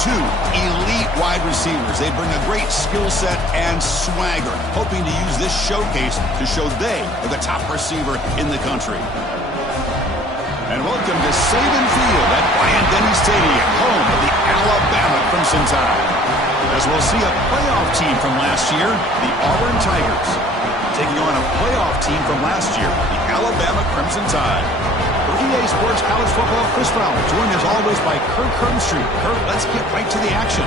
two elite wide receivers. They bring a great skill set and swagger, hoping to use this showcase to show they are the top receiver in the country. And welcome to Saban Field at Bryant-Denny Stadium, home of the Alabama Crimson Tide. As we'll see a playoff team from last year, the Auburn Tigers, taking on a playoff team from last year, the Alabama Crimson Tide. For EA Sports College Football, Chris Fowler, joined as always by Kirk Herbstreit. Kirk, let's get right to the action.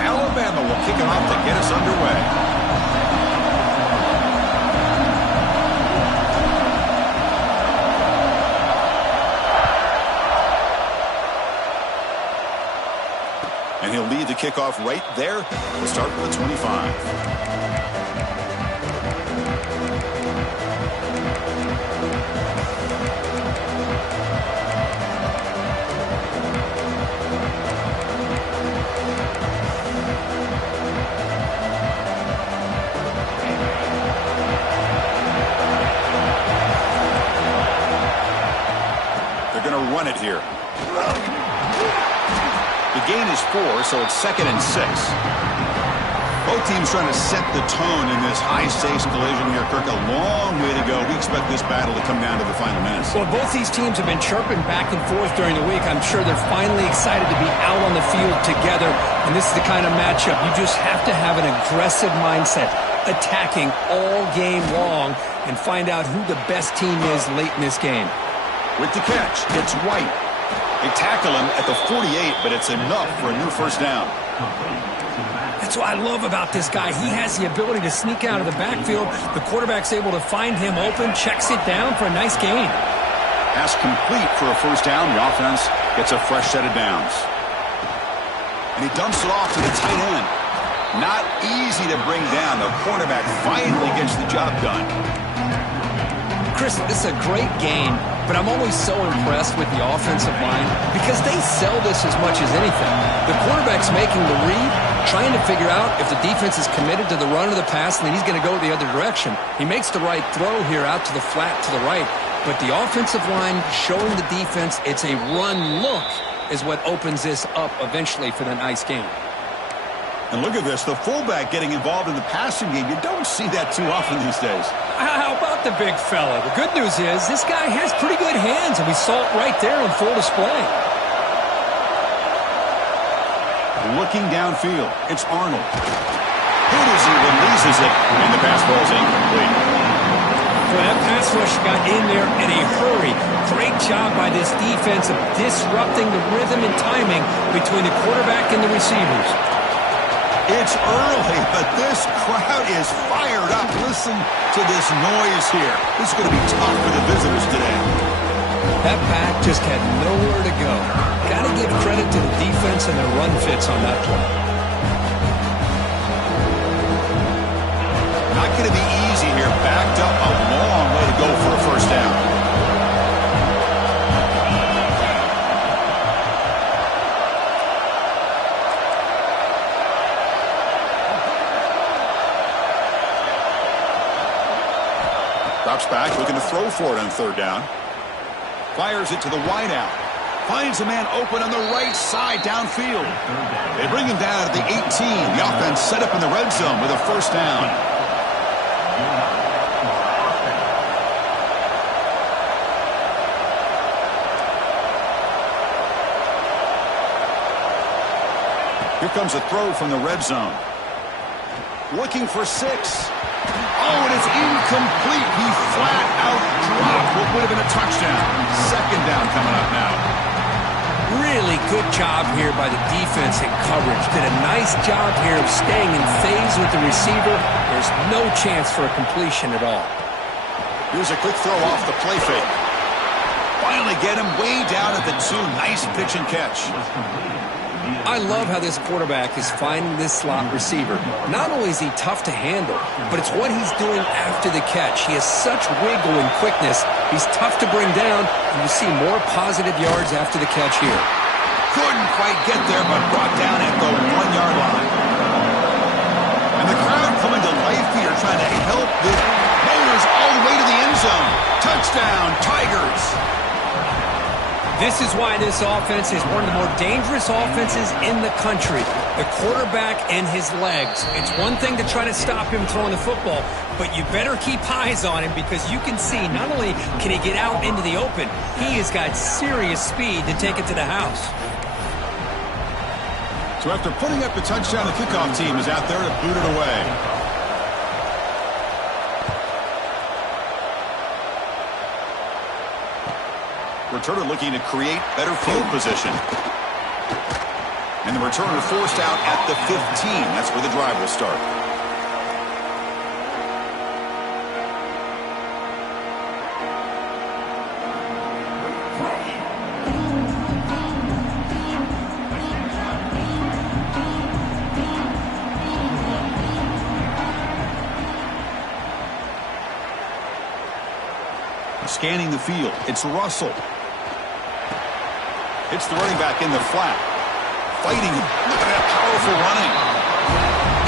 Alabama will kick it off to get us underway. And he'll lead the kickoff right there. We'll start with the 25. They're going to run it here. The gain is 4, so it's 2nd and 6. Both teams trying to set the tone in this high-stakes collision here. Kirk, a long way to go. We expect this battle to come down to the final minutes. Well, both these teams have been chirping back and forth during the week. I'm sure they're finally excited to be out on the field together. And this is the kind of matchup you just have to have an aggressive mindset, attacking all game long, and find out who the best team is late in this game. With the catch, it's White. They tackle him at the 48, but it's enough for a new first down. That's what I love about this guy. He has the ability to sneak out of the backfield. The quarterback's able to find him open, checks it down for a nice gain. Pass complete for a first down. The offense gets a fresh set of downs. And he dumps it off to the tight end. Not easy to bring down. The quarterback finally gets the job done. Chris, this is a great game, but I'm always so impressed with the offensive line because they sell this as much as anything. The quarterback's making the read, trying to figure out if the defense is committed to the run or the pass, and then he's going to go the other direction. He makes the right throw here out to the flat to the right, but the offensive line showing the defense it's a run look is what opens this up eventually for the nice game. And look at this, the fullback getting involved in the passing game. You don't see that too often these days. How about the big fella? The good news is this guy has pretty good hands, and we saw it right there on full display. Looking downfield, it's Arnold. As he releases it, and the pass ball is incomplete. Well, that pass rush got in there in a hurry. Great job by this defense of disrupting the rhythm and timing between the quarterback and the receivers. It's early, but this crowd is fired up. Listen to this noise here. This is going to be tough for the visitors today. That back just had nowhere to go. Got to give credit to the defense and their run fits on that play. Not going to be easy here. Backed up a long way to go for a first down. Drops back, looking to throw for it on third down. Fires it to the wideout. Finds a man open on the right side downfield. They bring him down at the 18. The offense set up in the red zone with a first down. Here comes a throw from the red zone. Looking for 6. Oh, and it's incomplete. He flat out dropped what would have been a touchdown. Second down coming up now. Really good job here by the defense in coverage. Did a nice job here of staying in phase with the receiver. There's no chance for a completion at all. Here's a quick throw off the play fake. Finally get him way down at the 2. Nice pitch and catch. I love how this quarterback is finding this slot receiver. Not only is he tough to handle, but it's what he's doing after the catch. He has such wiggle and quickness He's tough to bring down, and you see more positive yards after the catch here. Couldn't quite get there, but brought down at the 1-yard line. And the crowd coming to life here, trying to help the Motors all the way to the end zone. Touchdown, Tigers. This is why this offense is one of the more dangerous offenses in the country. The quarterback and his legs. It's one thing to try to stop him throwing the football, but you better keep eyes on him because you can see not only can he get out into the open, he has got serious speed to take it to the house. So after putting up the touchdown, the kickoff team is out there to boot it away. Returner looking to create better field position. And the returner forced out at the 15. That's where the drive will start. Scanning the field. It's Russell. It's the running back in the flat. Fighting. Look at that powerful running.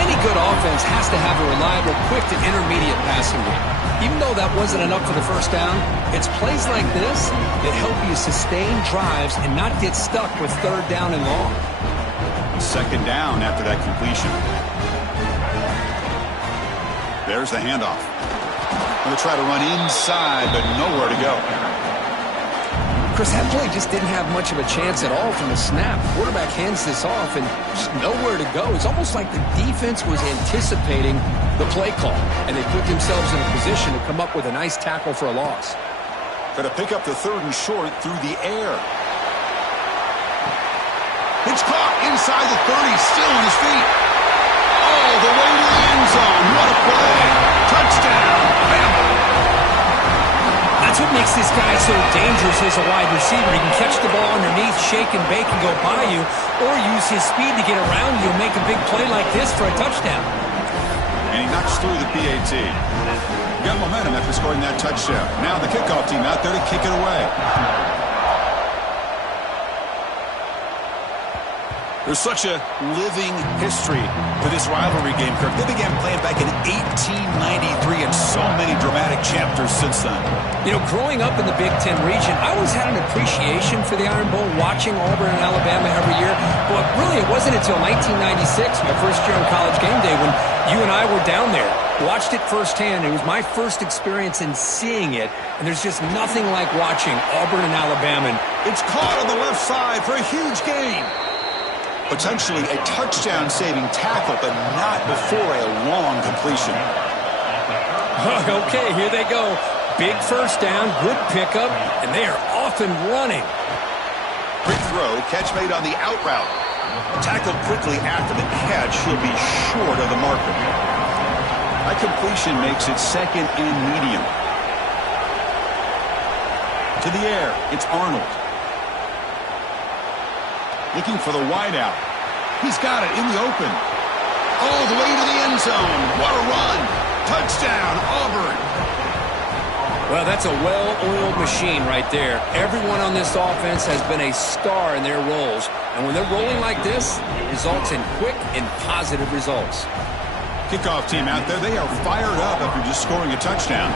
Any good offense has to have a reliable, quick to intermediate passing game. Even though that wasn't enough for the first down, it's plays like this that help you sustain drives and not get stuck with third down and long. Second down after that completion. There's the handoff. Going to try to run inside, but nowhere to go. Chris, that play just didn't have much of a chance at all from the snap. Quarterback hands this off and just nowhere to go. It's almost like the defense was anticipating the play call, and they put themselves in a position to come up with a nice tackle for a loss. Going to pick up the 3rd and short through the air. It's caught inside the 30, still on his feet. All the way to the end zone. What a play. Touchdown. Bama. That's what makes this guy so dangerous as a wide receiver. He can catch the ball underneath, shake and bake and go by you, or use his speed to get around you and make a big play like this for a touchdown. And he knocks through the PAT. Got momentum after scoring that touchdown. Now the kickoff team out there to kick it away. There's such a living history to this rivalry game, Kirk. They began playing back in 1893 and so many dramatic chapters since then. You know, growing up in the Big Ten region, I always had an appreciation for the Iron Bowl, watching Auburn and Alabama every year. But really, it wasn't until 1996, my first year on College Game Day, when you and I were down there. Watched it firsthand. It was my first experience in seeing it. And there's just nothing like watching Auburn and Alabama. It's caught on the left side for a huge gain. Potentially a touchdown-saving tackle, but not before a long completion. Okay, here they go. Big first down, good pickup, and they are off and running. Quick throw, catch made on the out route. Tackled quickly after the catch, he'll be short of the marker. That completion makes it 2nd and medium. To the air, it's Arnold. Looking for the wideout. He's got it in the open. All the way to the end zone. What a run. Touchdown, Auburn. Well, that's a well-oiled machine right there. Everyone on this offense has been a star in their roles. And when they're rolling like this, it results in quick and positive results. Kickoff team out there, they are fired up after just scoring a touchdown.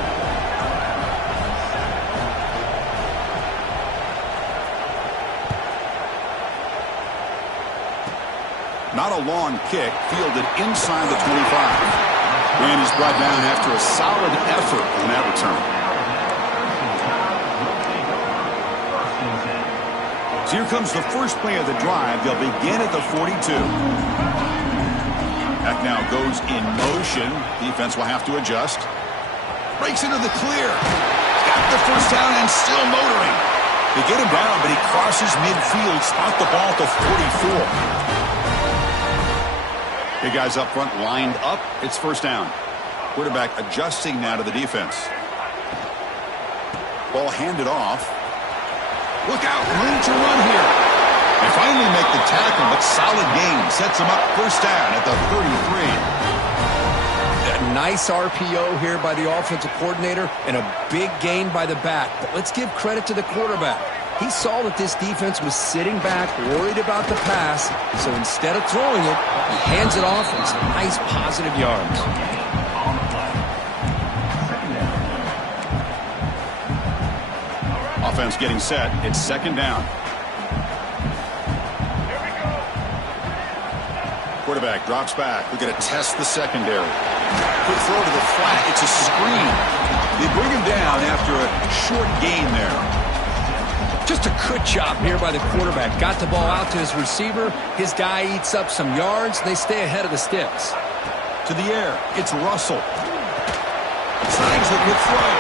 Not a long kick, fielded inside the 25. And he's brought down after a solid effort on that return. So here comes the first play of the drive. They'll begin at the 42. Back now goes in motion. Defense will have to adjust. Breaks into the clear. Got the first down and still motoring. They get him down, but he crosses midfield. Spot the ball at the 44. Big guys up front lined up. It's first down. Quarterback adjusting now to the defense. Ball handed off. Look out, room to run here. They finally make the tackle, but solid gain. Sets them up first down at the 33. Nice RPO here by the offensive coordinator and a big gain by the back. But let's give credit to the quarterback. He saw that this defense was sitting back, worried about the pass. So instead of throwing it, he hands it off and some nice positive yards. Offense getting set. It's second down. Quarterback drops back. We're going to test the secondary. Quick throw to the flat. It's a screen. They bring him down after a short gain there. Just a good job here by the quarterback. Got the ball out to his receiver. His guy eats up some yards. They stay ahead of the sticks. To the air. It's Russell. Tries the good throw.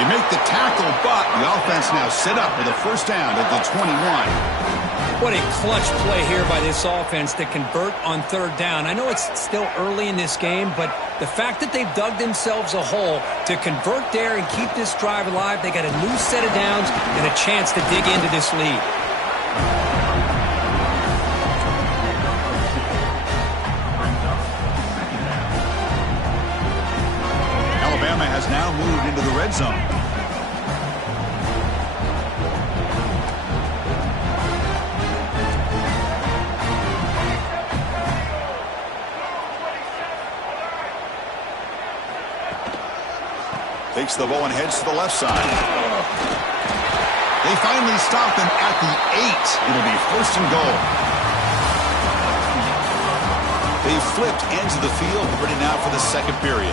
You make the tackle, but the offense now set up with a first down at the 21. What a clutch play here by this offense to convert on third down. I know it's still early in this game, but the fact that they've dug themselves a hole to convert there and keep this drive alive, they got a new set of downs and a chance to dig into this lead. Alabama has now moved into the red zone. Takes the ball and heads to the left side. They finally stop him at the 8. It'll be first and goal. They flipped ends of the field, ready now for the second period.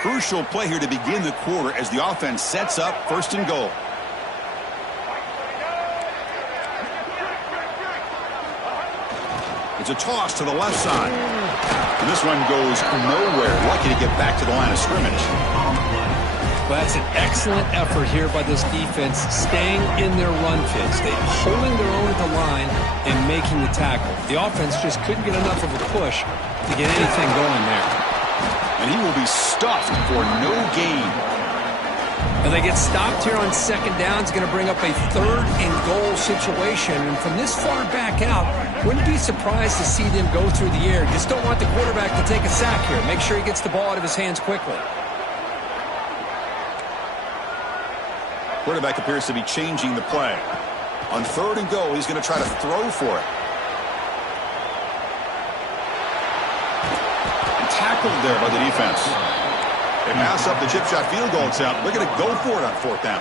Crucial play here to begin the quarter as the offense sets up first and goal. It's a toss to the left side. And this one goes nowhere. Lucky to get back to the line of scrimmage. Well, that's an excellent effort here by this defense, staying in their run fits. They're holding their own at the line and making the tackle. The offense just couldn't get enough of a push to get anything going there. And he will be stuffed for no gain. And they get stopped here on second down. It's going to bring up a third and goal situation. And from this far back out, wouldn't be surprised to see them go through the air. Just don't want the quarterback to take a sack here. Make sure he gets the ball out of his hands quickly. Quarterback appears to be changing the play. On third and goal, he's going to try to throw for it. And tackled there by the defense. They pass up the chip shot field goal attempt. They're going to go for it on fourth down.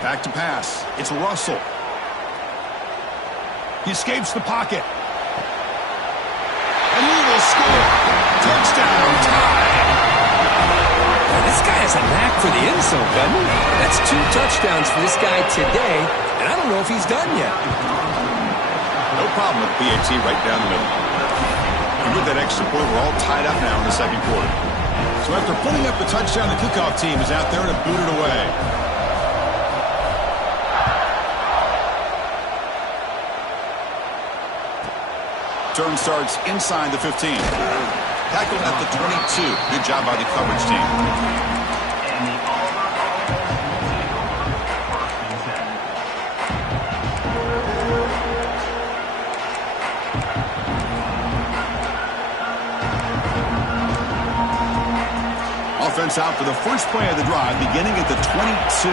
Back to pass. It's Russell. He escapes the pocket. And he will score. Touchdown, tie. This guy has a knack for the end zone, doesn't he? That's 2 touchdowns for this guy today, and I don't know if he's done yet. No problem with PAT right down the middle. And with that extra point, we're all tied up now in the second quarter. So after putting up the touchdown, the kickoff team is out there to boot it away. Turn starts inside the 15. Tackled at the 22. Good job by the coverage team. Offense out for the first play of the drive, beginning at the 22.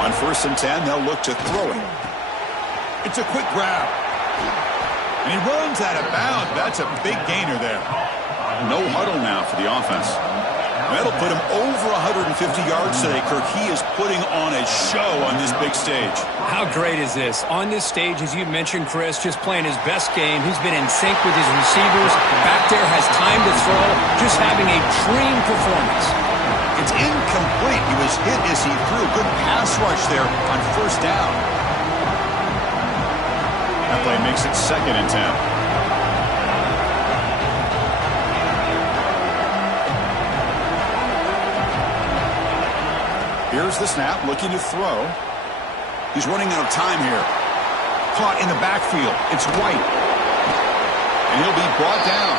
On first and 10, they'll look to throw it. It's a quick grab. And he runs out of bounds. That's a big gainer there. No huddle now for the offense. That'll put him over 150 yards today, Kirk. He is putting on a show on this big stage. How great is this? On this stage, as you mentioned, Chris, just playing his best game. He's been in sync with his receivers. Back there, has time to throw. Just having a dream performance. It's incomplete. He was hit as he threw. Good pass rush there on first down. That play makes it second and 10. Here's the snap, looking to throw. He's running out of time here. caught in the backfield. It's White. And he'll be brought down.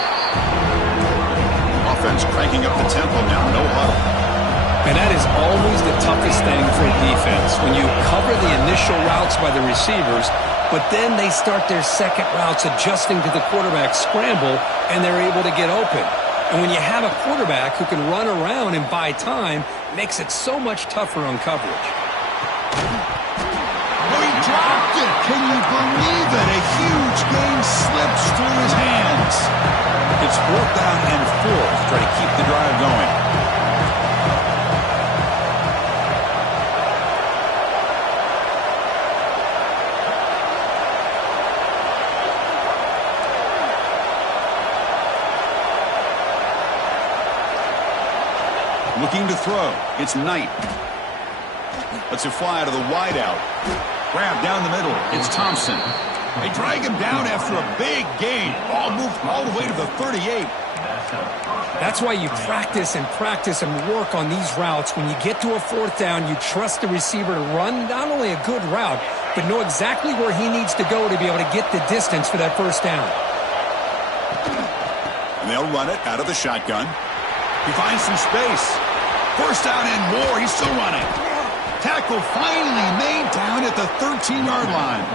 Offense cranking up the tempo now. No huddle. And that is always the toughest thing for a defense, when you cover the initial routes by the receivers, but then they start their second routes adjusting to the quarterback scramble, and they're able to get open. And when you have a quarterback who can run around and buy time, it makes it so much tougher on coverage. Oh, he dropped it. Can you believe it? A huge gain slips through his hands. It's 4th down and 4 to try to keep the drive going. Looking to throw. It's Knight. Lets it fly to the wideout. Grab down the middle. It's Thompson. They drag him down after a big gain. Ball moved all the way to the 38. That's why you practice and work on these routes. When you get to a 4th down, you trust the receiver to run not only a good route, but know exactly where he needs to go to be able to get the distance for that 1st down. And they'll run it out of the shotgun. He finds some space. 1st down and more. He's still running. Tackle finally made down at the 13-yard line.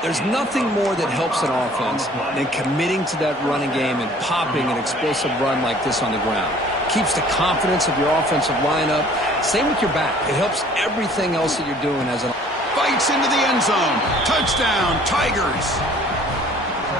There's nothing more that helps an offense than committing to that running game and popping an explosive run like this on the ground. Keeps the confidence of your offensive lineup. Same with your back. It helps everything else that you're doing as an Fights into the end zone. Touchdown, Tigers.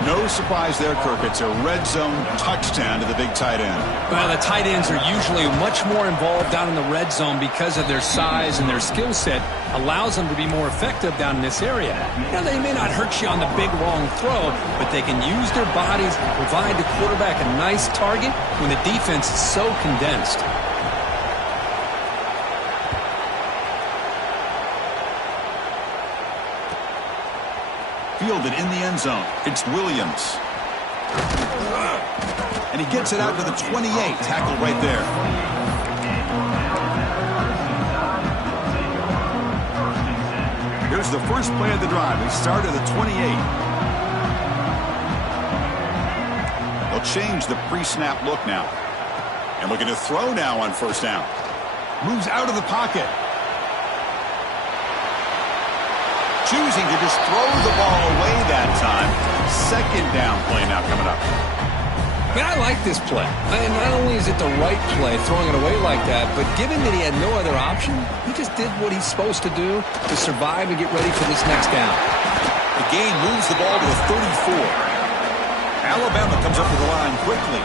No surprise there, Kirk. It's a red zone touchdown to the big tight end. Well, the tight ends are usually much more involved down in the red zone because of their size, and their skill set allows them to be more effective down in this area. Now, they may not hurt you on the big, long throw, but they can use their bodies to provide the quarterback a nice target when the defense is so condensed. Fielded in the end zone. It's Williams. And he gets it out to the 28. Tackled right there. Here's the first play of the drive. They start at the 28. They'll change the pre-snap look now. And looking to throw now on 1st down. Moves out of the pocket. Choosing to just throw the ball away that time. 2nd down play now coming up. Man, I like this play. And not only is it the right play, throwing it away like that, but given that he had no other option, he just did what he's supposed to do to survive and get ready for this next down. The gain moves the ball to the 34. Alabama comes up to the line quickly.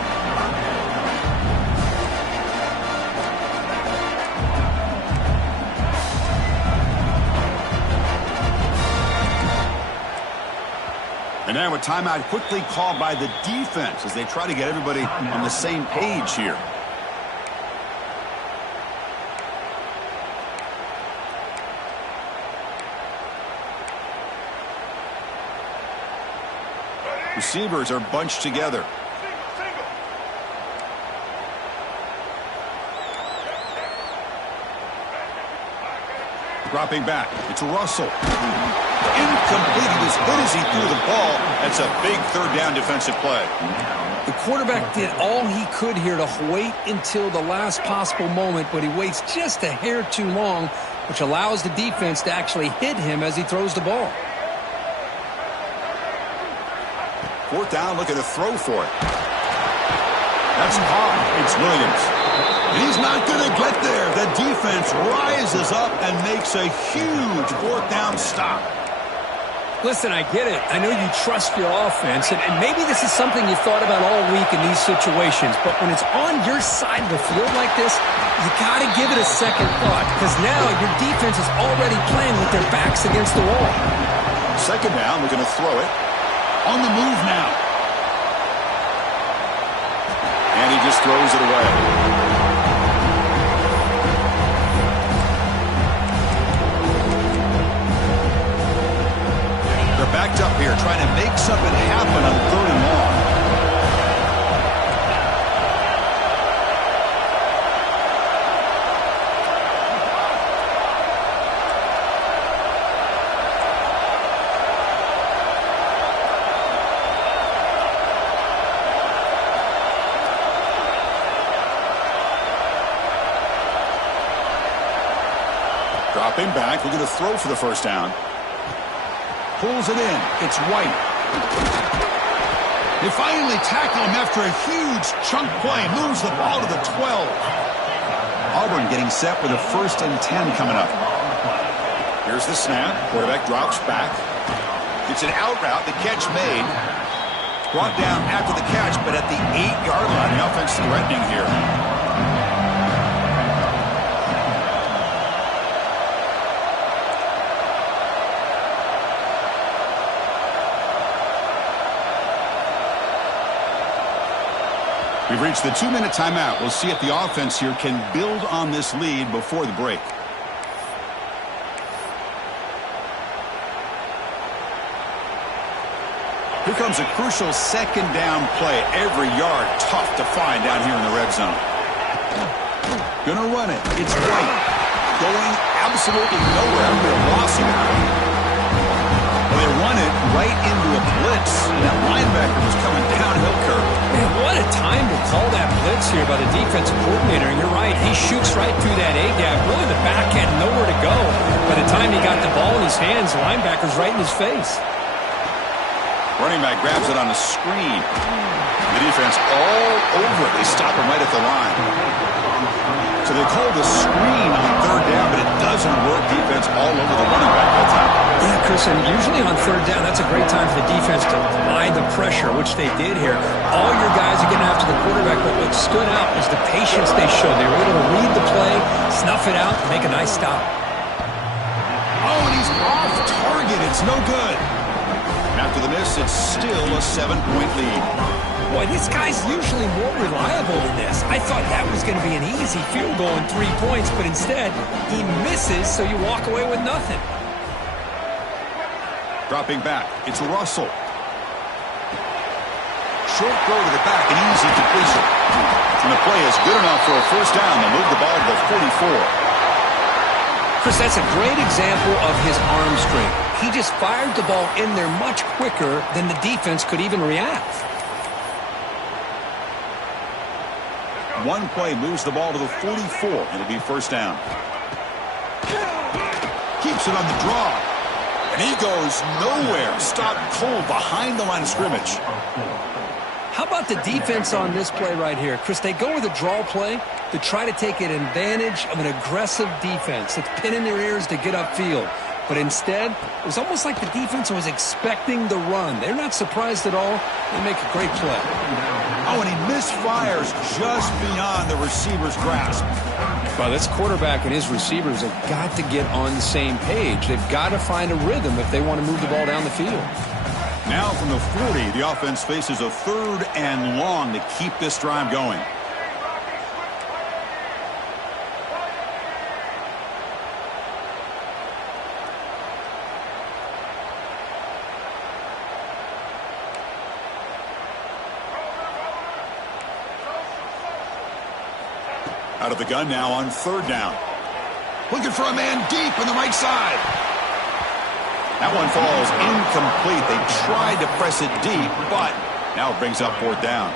And now a timeout quickly called by the defense as they try to get everybody on the same page here. Receivers are bunched together. Dropping back. It's Russell. Incomplete. He was hit as he threw the ball. That's a big 3rd down defensive play. The quarterback did all he could here to wait until the last possible moment, but he waits just a hair too long, which allows the defense to actually hit him as he throws the ball. 4th down, looking to throw for it. That's hard. It's Williams. And he's not going to get there. The defense rises up and makes a huge 4th down stop. Listen, I get it. I know you trust your offense, and maybe this is something you thought about all week in these situations, but when it's on your side of the field like this, you got to give it a second thought, because now your defense is already playing with their backs against the wall. 2nd down, we're going to throw it. On the move now. And he just throws it away. Backed up here, trying to make something happen on 3rd and long. Dropping back, looking to throw for the first down. Pulls it in. It's White. They finally tackle him after a huge chunk play. Moves the ball to the 12. Auburn getting set with a 1st and 10 coming up. Here's the snap. Quarterback drops back. It's an out route. The catch made. Brought down after the catch, but at the 8-yard line. The offense threatening here. We've reached the 2-minute timeout. We'll see if the offense here can build on this lead before the break. Here comes a crucial 2nd down play. Every yard tough to find down here in the red zone. Gonna run it. It's White. Going absolutely nowhere. They're lossing it. Well, they run it right into a blitz. That linebacker was coming downhill curve. Man, what a time to call that blitz here by the defensive coordinator. And you're right, he shoots right through that A-gap. Really, the back had nowhere to go. By the time he got the ball in his hands, the linebacker's right in his face. Running back grabs it on the screen. The defense all over it. They stop him right at the line. So they call the screen on 3rd down, but it doesn't work. Defense all over the running back that time. Yeah, Chris, and usually on 3rd down, that's a great time for the defense to apply the pressure, which they did here. All your guys are getting after the quarterback, but what stood out was the patience they showed. They were able to read the play, snuff it out, and make a nice stop. Oh, and he's off target. It's no good. After the miss, it's still a 7-point lead. Boy, this guy's usually more reliable than this. I thought that was going to be an easy field goal and 3 points, but instead, he misses, so you walk away with nothing. Dropping back, it's Russell. Short throw to the back, an easy completion. And the play is good enough for a 1st down. They'll move the ball to the 44. Chris, that's a great example of his arm strength. He just fired the ball in there much quicker than the defense could even react. One play moves the ball to the 44. It'll be 1st down. Keeps it on the draw. And he goes nowhere. Stopped cold behind the line of scrimmage. How about the defense on this play right here? Chris, they go with a draw play to try to take an advantage of an aggressive defense that's pinning their ears to get upfield. But instead, it was almost like the defense was expecting the run. They're not surprised at all. They make a great play. Oh, and he misfires just beyond the receiver's grasp. Well, this quarterback and his receivers have got to get on the same page. They've got to find a rhythm if they want to move the ball down the field. Now from the 40, the offense faces a 3rd and long to keep this drive going. Out of the gun now on 3rd down. Looking for a man deep on the right side. That one falls incomplete. They tried to press it deep, but now it brings up 4th down.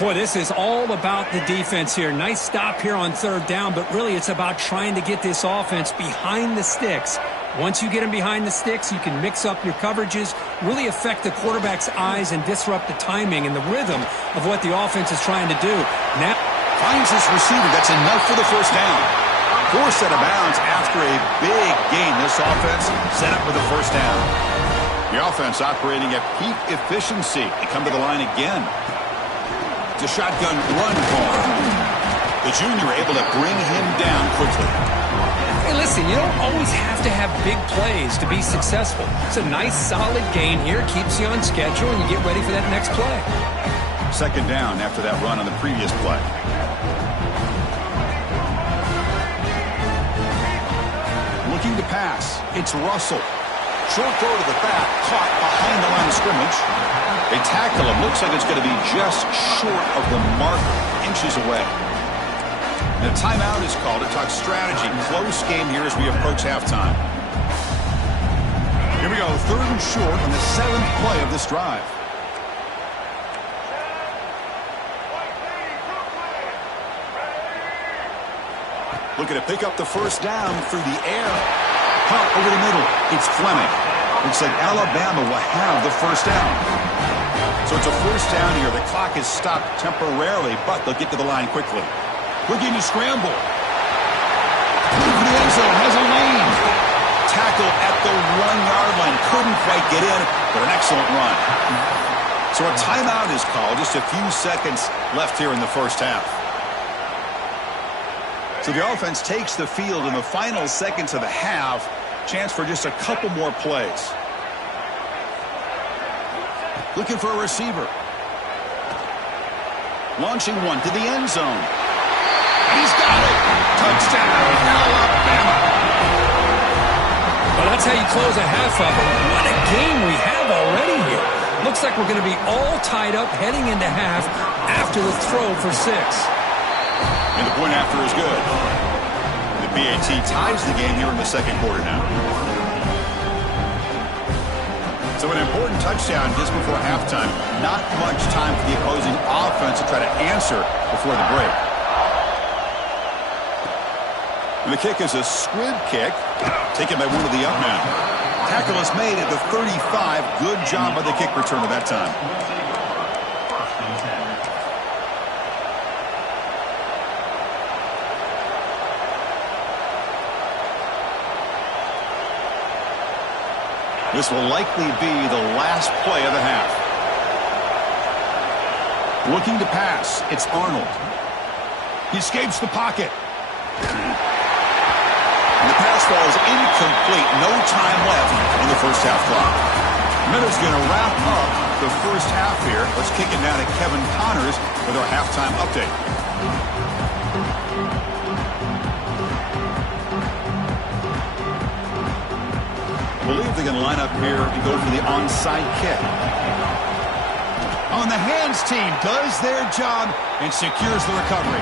Boy, this is all about the defense here. Nice stop here on 3rd down, but really it's about trying to get this offense behind the sticks. Once you get them behind the sticks, you can mix up your coverages, really affect the quarterback's eyes and disrupt the timing and the rhythm of what the offense is trying to do. Now finds this receiver. That's enough for the 1st down. Forced out of bounds after a big gain. This offense set up with the 1st down. The offense operating at peak efficiency. They come to the line again. It's a shotgun run call. The junior able to bring him down quickly. Hey, listen, you don't always have to have big plays to be successful. It's a nice, solid gain here. Keeps you on schedule, and you get ready for that next play. 2nd down after that run on the previous play. Looking to pass. It's Russell. Short throw to the back. Caught behind the line of scrimmage. They tackle him. Looks like it's going to be just short of the mark, inches away. And a timeout is called to talk strategy. Close game here as we approach halftime. Here we go. 3rd and short on the 7th play of this drive. Looking to pick up the first down through the air. Pump over the middle. It's Fleming. Looks like Alabama will have the first down. So it's a first down here. The clock is stopped temporarily, but they'll get to the line quickly. Looking to scramble. Over the end zone. Has a lane. Tackle at the 1-yard line. Couldn't quite get in, but an excellent run. So a timeout is called. Just a few seconds left here in the first half. So the offense takes the field in the final seconds of the half. Chance for just a couple more plays. Looking for a receiver. Launching one to the end zone. He's got it. Touchdown, Alabama. Well, that's how you close a half up. What a game we have already here. Looks like we're going to be all tied up heading into half after the throw for 6. And the point after is good. The BAT ties the game here in the second quarter now. So an important touchdown just before halftime. Not much time for the opposing offense to try to answer before the break. And the kick is a squib kick, taken by one of the up men. Tackle is made at the 35. Good job by the kick return at that time. This will likely be the last play of the half. Looking to pass. It's Arnold. He escapes the pocket. And the pass falls incomplete. No time left in the first half clock. Miller's going to wrap up the first half here. Let's kick it now to Kevin Connors with our halftime update. I believe they're going to line up here and go for the onside kick. On the hands team does their job and secures the recovery.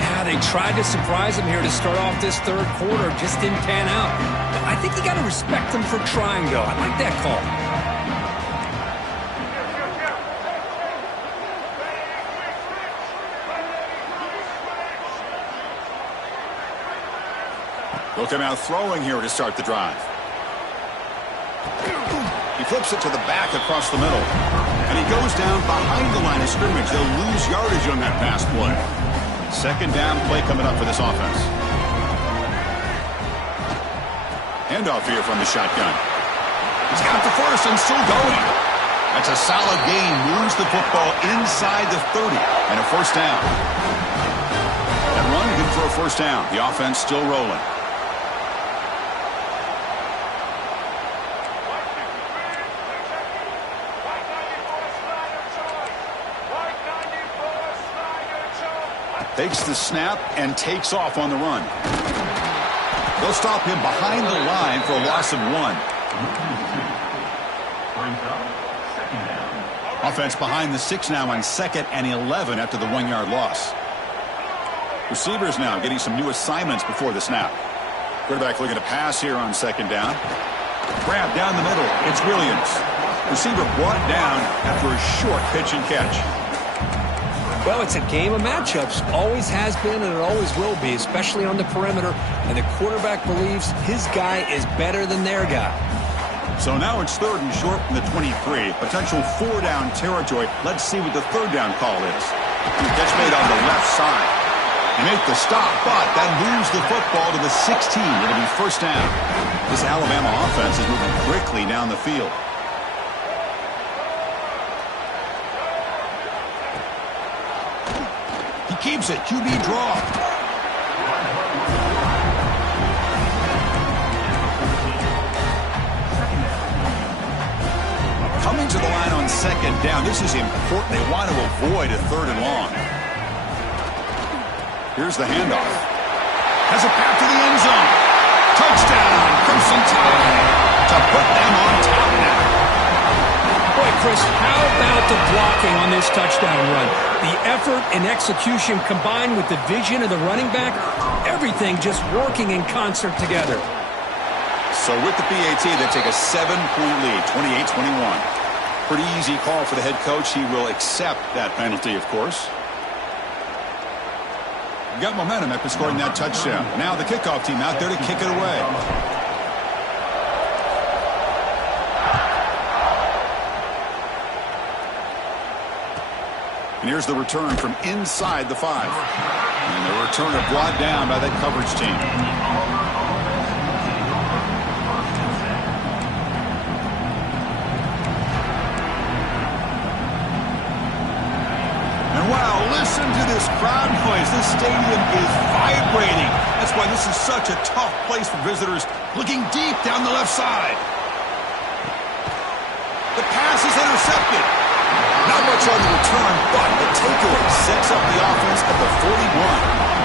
Yeah, they tried to surprise him here to start off this third quarter. Just didn't pan out. But I think you got to respect them for trying, though. I like that call. They'll come out throwing here to start the drive. He flips it to the back across the middle. And he goes down behind the line of scrimmage. They'll lose yardage on that pass play. Second down play coming up for this offense. Handoff here from the shotgun. He's got the first and still going. That's a solid gain. Moves the football inside the 30 and a first down. That run good for a first down. The offense still rolling. Takes the snap and takes off on the run. They'll stop him behind the line for a loss of 1. Offense behind the 6 now on 2nd and 11 after the 1-yard loss. Receivers now getting some new assignments before the snap. Quarterback looking to pass here on 2nd down. Grab down the middle. It's Williams. Receiver brought down after a short pitch and catch. Well, it's a game of matchups. Always has been and it always will be, especially on the perimeter. And the quarterback believes his guy is better than their guy. So now it's 3rd and short from the 23. Potential 4-down territory. Let's see what the 3rd down call is. Catch made on the left side. They make the stop, but that moves the football to the 16. It'll be first down. This Alabama offense is moving quickly down the field. Keeps it. QB draw. Coming to the line on 2nd down. This is important. They want to avoid a 3rd and long. Here's the handoff. Has a path to the end zone. Touchdown. Crimson Tide to put them on top now. Boy, Chris, how about the blocking on this touchdown run? The effort and execution combined with the vision of the running back, everything just working in concert together. So with the BAT, they take a 7-point lead, 28-21. Pretty easy call for the head coach. He will accept that penalty, of course. Got momentum after scoring that touchdown. Now the kickoff team out there to kick it away. And here's the return from inside the 5. And the returner brought down by that coverage team. And wow, listen to this crowd noise. This stadium is vibrating. That's why this is such a tough place for visitors. Looking deep down the left side. The pass is intercepted. Not much on the return, but the takeaway sets up the offense at the 41.